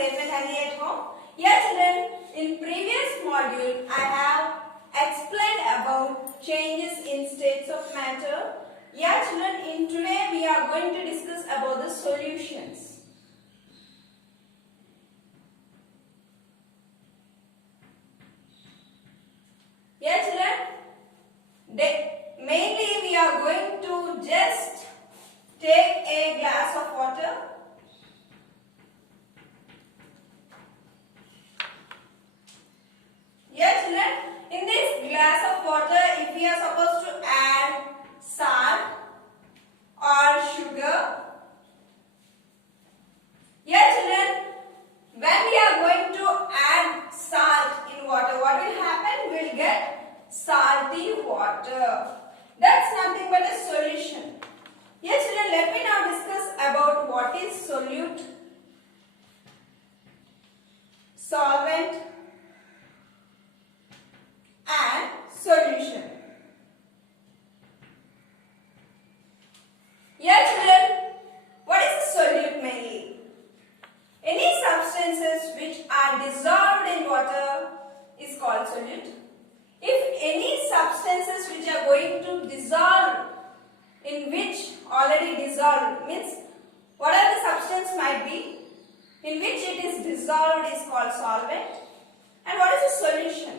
safe and healthy at home? Yes, children, in previous module I have explained about changes in states of matter. Yeah, children, in today we are going to discuss about the solutions. Yeah, children, mainly we are going to just take a glass of water. Yeah, children, in this glass of water, if we are supposed to add salt or sugar, yeah, children, when we are going to add salt in water, what will happen? We will get salty water. That's nothing but a solution. Yes, children, let me now discuss about what is solute, solvent and solution. Yeah, children, what is a solute mainly? Any substances which are dissolved in water is called solute. If any substances which are going to dissolve in which already dissolved means whatever the substance might be in which it is dissolved is called solvent. And what is a solution?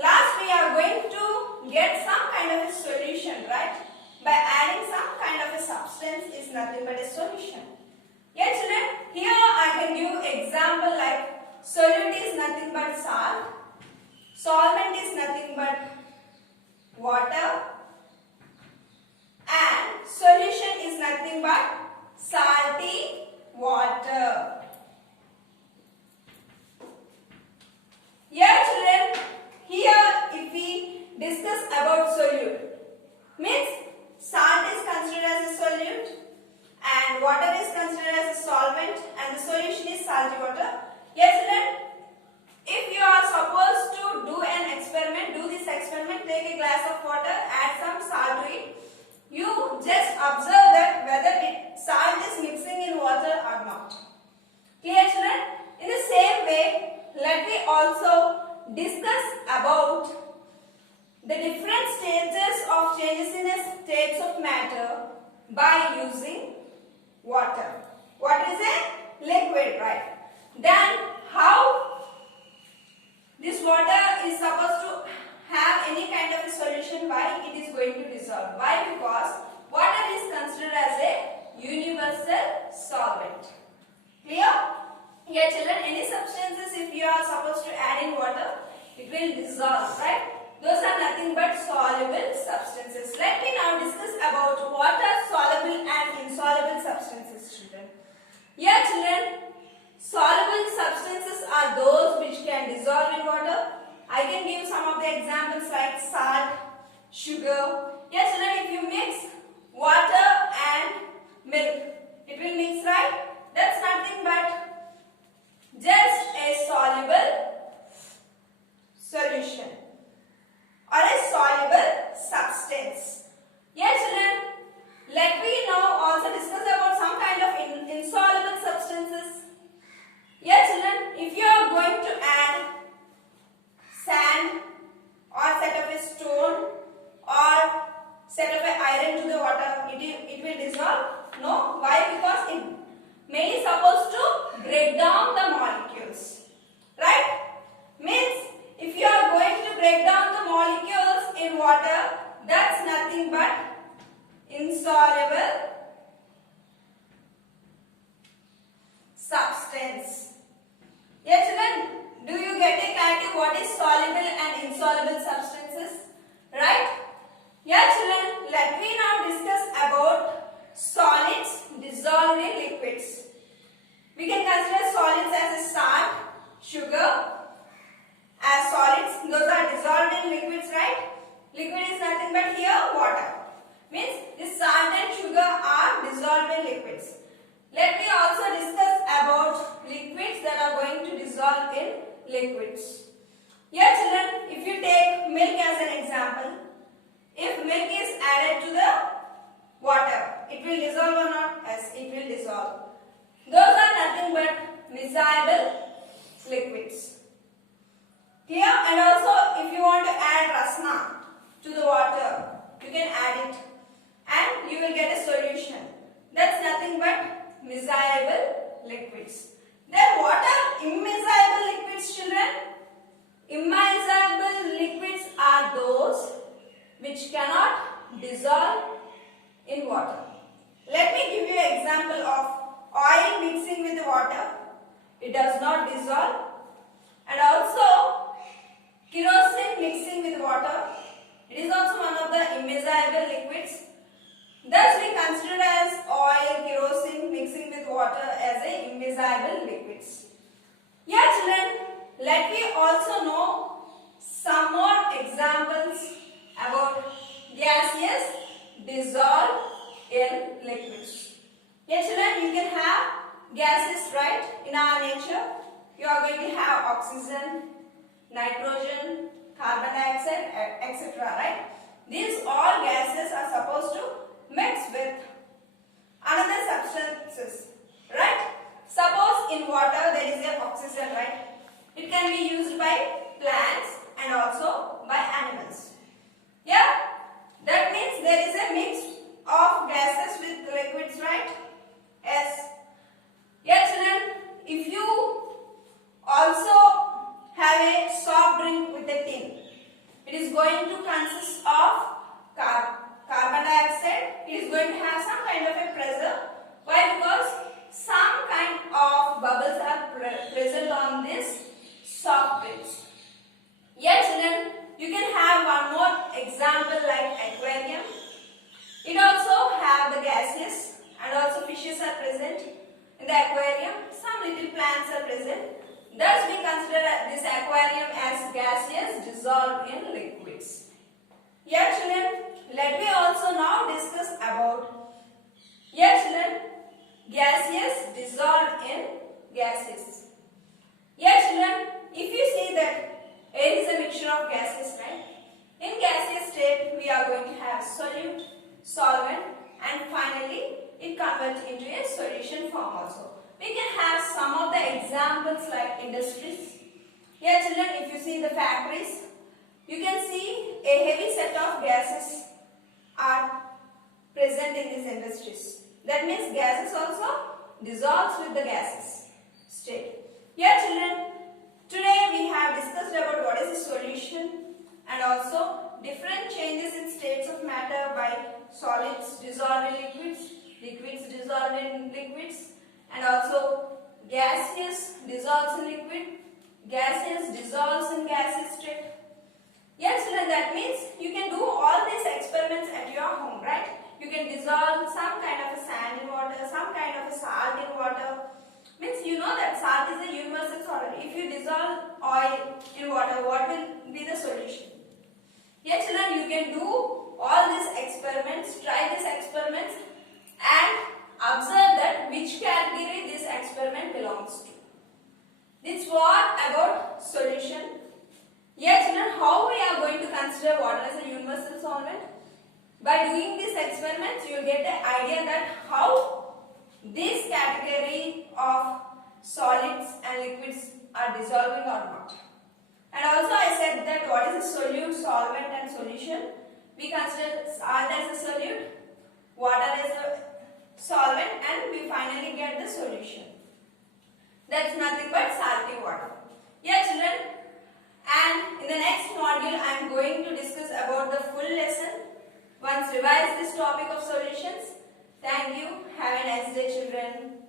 Last we are going to get some kind of a solution, right? By adding some kind of a substance is nothing but a solution. Yeah, children, here I can give example like solute is nothing but salt, solvent is nothing but water, and solution is nothing but salty water. Yeah, children, here if we discuss about solute, means salt is considered as a solute and water is considered as a solvent and the solution is salty water. Yes, children, if you are supposed to do an experiment, do this experiment, take a glass of water, add some salt to it. You just observe that whether salt is mixing in water or not. Clear, children? In the same way, let me also discuss about the different stages of changes in the states of matter by using water. Water is a liquid, right? Then how this water is supposed to have any kind of a solution? Why it is going to dissolve? Why? Because water is considered as a universal solvent. Clear? Yeah, children, any substances if you are supposed to add in water, it will dissolve, right? Those are nothing but soluble substances. Let me now discuss about what are soluble and insoluble substances, children. Yeah, children, soluble substances are those which can dissolve in water. I can give some of the examples like salt, sugar. Yeah, children, if you mix water and milk, it will mix, right? That's nothing but just a soluble solution or a soluble substance. Yes, children, let me now also discuss about some kind of insoluble substances. Yes, children, if you are going to add sand or set of a stone or set of an iron to the water, it will dissolve? No. Why? Because it may is supposed to break down the molecules, right? Means if you are going to break down the molecules in water, that's nothing but insoluble substance. Yes, children, do you get a clarity what is soluble and insoluble substances? Right? Yeah, children, let me now discuss about solids dissolved in liquids. We can consider solids as a salt, sugar as solids. Those are dissolved in liquids, right? Liquid is nothing but here water. Means this salt and sugar are dissolved in liquids. Let me also discuss about liquids that are going to dissolve in liquids. Yeah, children, if you take milk as an example, if milk is added to the water, it will dissolve or not? Yes, it will dissolve. Those are nothing but miscible liquids. Clear? And also if you want to add rasna to the water, you can add it and you will get a solution. That's nothing but miscible liquids. Then what are immiscible liquids, children? Immiscible liquids are those which cannot dissolve in water. Let me give you an example of oil mixing with water. It does not dissolve. And also kerosene mixing with water. It is also one of the immiscible liquids. Thus we consider as oil, kerosene mixing with water as a immiscible liquids. Yeah children, let me also know some more examples about gaseous dissolved in liquids. Yeah children, you can have gases, right? In our nature, you are going to have oxygen, nitrogen, carbon dioxide, etc. Right? These all gases are supposed to mix with another substances, right? Suppose in water there is a oxygen, right? It can be used by plants and also by animals. Yeah, that means there is a mix of gases with liquids, right? Yes. Yeah children, if you also have a soft drink with a tin, it is going to consist of carbon dioxide. It is going to have some kind of a pressure. Why? Because some kind of bubbles are present on this soft drinks. Yeah children, you can have one more example like aquarium. It also have the gases and also fishes are present in the aquarium. Some little plants are present. Thus we consider this aquarium as gaseous dissolved in liquids. Yeah children, let me also now discuss about gaseous dissolved in gases. Yeah children, if you see that air is a mixture of gases, right? In gaseous state we are going to have solute, solvent and finally it converts into a solution form also. We can have some of the examples like industries. Here children, if you see the factories, you can see a heavy set of gases are present in these industries. That means gases also dissolves with the gases state. Here children, today we have discussed about what is a solution and also different changes in states of matter by solids dissolved in liquids, liquids dissolved in liquids, and also gaseous dissolves in liquid, gaseous dissolves in gaseous state. Yes children, that means you can do all these experiments at your home, right? You can dissolve some kind of a sand in water, some kind of a salt in water. Means you know that salt is a universal solid. If you dissolve oil in water, what will be the solution? Yes children, you can do all these experiments, try these experiments and observe that which category this experiment belongs to. This what about solution. Yes children, how we are going to consider water as a universal solvent? By doing these experiments, you will get an idea that how this category of solids and liquids are dissolving or not. And also I said that what is a solute, solvent and solution. We consider salt as a solute, water as a solvent and we finally get the solution. That's nothing but salty water. Yeah children, and in the next module I am going to discuss about the full lesson. Once revise this topic of solutions. Thank you. Have a nice day children.